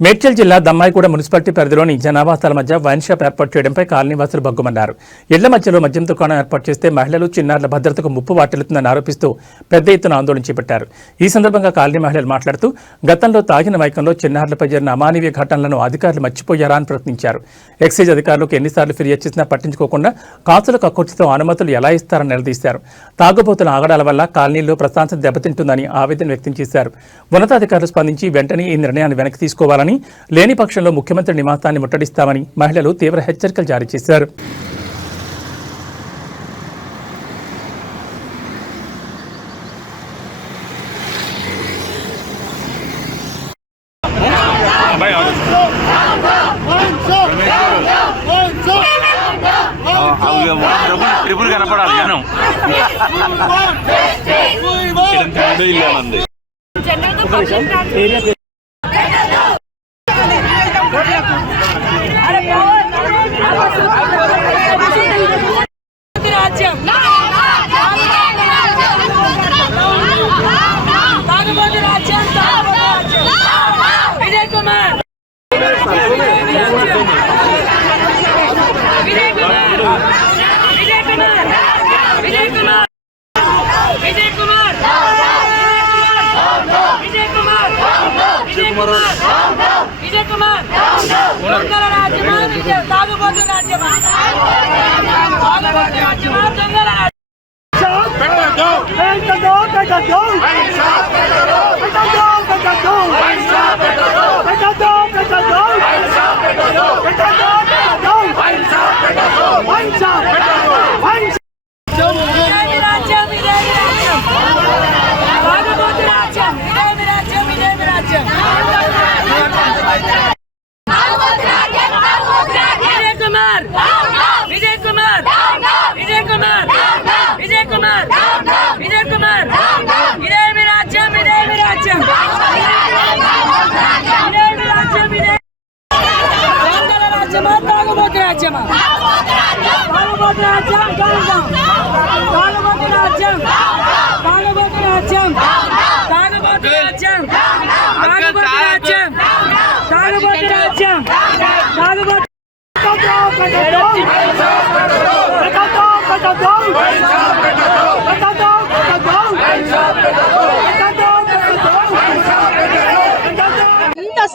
మేడ్చల్ జిల్లా దమ్మాయిగూడ మున్సిపాలిటీ పరిధిలోని జనావాసాల మధ్య వైన్ షాప్ ఏర్పాటు చేయడంపై కాలనీవాసులు బగ్గుమన్నారు. ఇళ్ల మధ్యలో మద్యం దుకాణం ఏర్పాటు చేస్తే మహిళలు, చిన్నారుల భద్రతకు ముప్పు వాటిల్లుతుందని ఆరోపిస్తూ పెద్ద ఎత్తున ఆందోళన చేపట్టారు. ఈ సందర్భంగా కాలనీ మహిళలు మాట్లాడుతూ గతంలో తాగిన మైకంలో చిన్నారులపై జరిగిన అమానవీయ ఘటనలను అధికారులు మర్చిపోయారా అని ప్రశ్నించారు. ఎక్సైజ్ అధికారులకు ఎన్నిసార్లు ఫిర్యాదు చేసినా పట్టించుకోకుండా కాసుల కక్కుర్తితో అనుమతులు ఎలా ఇస్తారని నిలదీశారు. తాగుబోతుల ఆగడాల వల్ల కాలనీల్లో ప్రశాంతత దెబ్బతింటుందని ఆవేదన వ్యక్తం చేశారు. ఉన్నతాధికారులు స్పందించి వెంటనే ఈ నిర్ణయాన్ని వెనక్కి తీసుకోవాలని, లేని పక్షంలో ముఖ్యమంత్రి నివాసాన్ని ముట్టడిస్తామని మహిళలు తీవ్ర హెచ్చరికలు జారీ చేశారు. ట్రిపుల్ కనపడాలి జనం విజయ్ కుమార్ దొంగల రాజ్యమా, తాగుబోతు రాజ్యమా, తాగుబోతు రాజ్యమా, దొంగల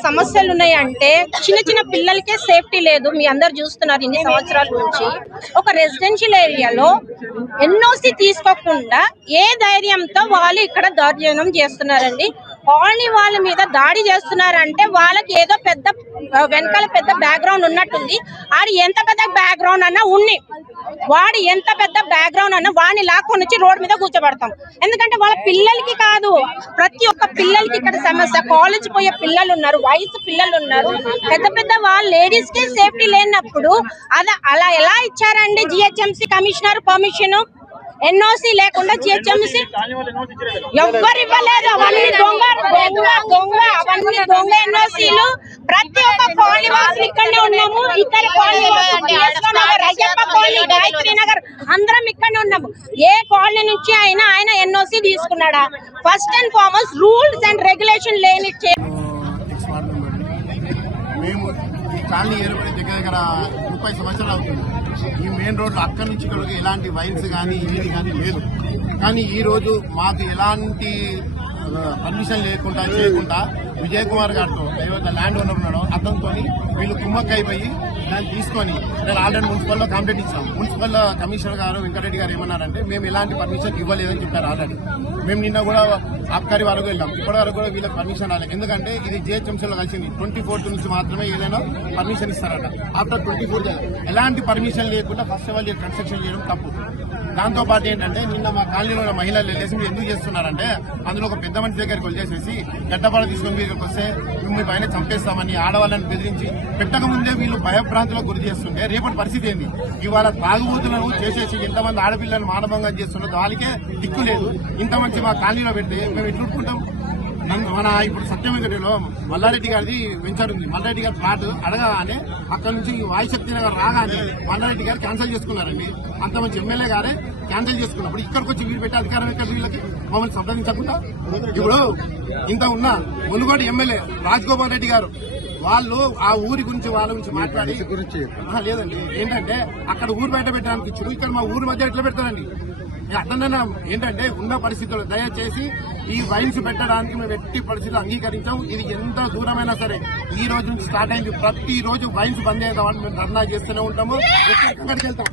సమస్యలు ఉన్నాయంటే చిన్న చిన్న పిల్లలకే సేఫ్టీ లేదు. మీ అందరు చూస్తున్నారు ఇన్ని సంవత్సరాల నుంచి ఒక రెసిడెన్షియల్ ఏరియాలో ఎన్ఓసి తీసుకోకుండా ఏ ధైర్యంతో వాళ్ళు ఇక్కడ దౌర్జన్యం చేస్తున్నారండి. కాలనీ వాళ్ళ మీద దాడి చేస్తున్నారంటే వాళ్ళకి ఏదో పెద్ద వెనకాల పెద్ద బ్యాక్గ్రౌండ్ ఉన్నట్టుంది. ఆడు ఎంత పెద్ద బ్యాక్గ్రౌండ్ అన్నా వాడు ఎంత పెద్ద బ్యాక్గ్రౌండ్ అన్నా వాడిని లాక్కొని వచ్చి రోడ్ మీద కూర్చోబడతాం. ఎందుకంటే వాళ్ళ పిల్లలకి కాదు, ప్రతి ఒక్క పిల్లలకి ఇక్కడ సమస్య. కాలేజ్ పోయే పిల్లలు ఉన్నారు, వయసు పిల్లలు ఉన్నారు, పెద్ద పెద్ద వాళ్ళ లేడీస్ కి సేఫ్టీ లేనప్పుడు అలా ఎలా ఇచ్చారండి జిహెచ్ఎంసీ కమిషనర్ పర్మిషన్? ఎన్ఓసి లేకుండా జిహెచ్ఎంసీ ఎవ్వరు ఇవ్వలేదు. అవన్నీ దొంగ అవన్నీ దొంగ ఎన్ఓసీలు. ప్రతి ఒక్క కాలనీ వాసులు ఇక్కడనే ఉన్నాము. ఇతర కాలనీ అయ్యప్ప కాలనీ, గాయత్రి నగర్ అందరం ఇక్కడనే ఉన్నాము. ఏ కాలనీ నుంచి అయినా ఆయన ఎన్ఓసి తీసుకున్నాడా? First and foremost rules and regulation లేని మేము ఈ కాలనీ ఏర్పడి దగ్గర 30 సంవత్సరాలు అవుతుంది. ఈ మెయిన్ రోడ్లో అక్కడి నుంచి ఇక్కడికి ఎలాంటి వైన్స్ కానీ ఇది కానీ లేదు. కానీ ఈరోజు మాకు ఎలాంటి పర్మిషన్ లేకుండా చేయకుండా విజయ్ కుమార్ గారితో ఏవైతే ల్యాండ్ ఓనర్ ఉన్నాడో అతనితో వీళ్ళు కుమ్మక్క అయిపోయి దాన్ని తీసుకొని నేను ఆల్రెడీ మున్సిపల్లో కంప్లైంట్ ఇచ్చాం. మున్సిపల్ కమిషనర్ గారు వెంకటరెడ్డి గారు ఏమన్నారంటే మేము ఎలాంటి పర్మిషన్ ఇవ్వలేదని చెప్పారు ఆల్రెడీ. మేము నిన్న కూడా ఆబ్కారీ వరకు వెళ్ళాం. ఇప్పటి వరకు కూడా వీళ్ళకి పర్మిషన్ రాలేదు. ఎందుకంటే ఇది జిహెచ్ఎంసీలో కలిసింది. 24th నుంచి మాత్రమే ఏదైనా పర్మిషన్ ఇస్తారట. ఆఫ్టర్ 24 ఎలాంటి పర్మిషన్ లేకుండా ఫస్ట్ ఆఫ్ ఆల్ కన్స్ట్రక్షన్ చేయడం తప్పు. దాంతోపాటు ఏంటంటే నిన్న మా కాలనీలో ఉన్న మహిళలు వెళ్ళేసి మీరు ఎందుకు చేస్తున్నారంటే అందులో ఒక పెద్ద మనిషి దగ్గరికి వచ్చేసేసి గడ్డపాడ తీసుకొని మీ దగ్గరికి వస్తే మీ పైన చంపేస్తామని ఆడవాళ్ళని బెదిరించి పెట్టక ముందే వీళ్ళు భయభ్రాంతులకు గురి చేస్తుంటే రేపటి పరిస్థితి ఏంది? ఇవాళ తాగుబోతులను చేసేసి ఎంతమంది ఆడపిల్లలను మానభంగం చేస్తున్నారు, వాళ్ళకే దిక్కు లేదు. ఇంత మంచి మా కాలనీలో పెడితే మేము ఎట్లుంటుకుంటాం? మన ఇప్పుడు సత్యవేంకటలో మల్లారెడ్డి గారిది వెంచర్ ఉంది. మల్లారెడ్డి గారి ఫ్లాట్ అడగానే అక్కడ నుంచి వాయుశక్తి నగర్ రాగానే మల్లారెడ్డి గారు క్యాన్సిల్ చేసుకున్నారండి. అంత మంచి ఎమ్మెల్యే గారే క్యాన్సిల్ చేసుకున్నప్పుడు ఇక్కడికి వచ్చి వీడు పెట్టే అధికారం ఎక్కడ వీళ్ళకి? మమ్మల్ని సంప్రదించకుండా ఇప్పుడు ఇంత ఉన్న మునుగోడు ఎమ్మెల్యే రాజగోపాల్ రెడ్డి గారు వాళ్ళు ఆ ఊరి గురించి వాళ్ళ గురించి మాట్లాడి లేదండి ఏంటంటే అక్కడ ఊరు బయట పెట్టడానికి ఇచ్చారు, ఇక్కడ మా ఊరి మధ్య ఎట్లా పెడతారండి? అట్లనే ఏంటంటే ఉన్న పరిస్థితుల్లో దయచేసి ఈ వైన్స్ పెట్టడానికి మేము ఎట్టి పరిస్థితులు అంగీకరించాం. ఇది ఎంత దూరమైనా సరే ఈ రోజు నుంచి స్టార్ట్ అయింది. ప్రతి రోజు వైన్స్ బంద్ చేద్దామని మేము ధర్నా చేస్తూనే ఉంటాము, ఎక్కడికి వెళ్తాం.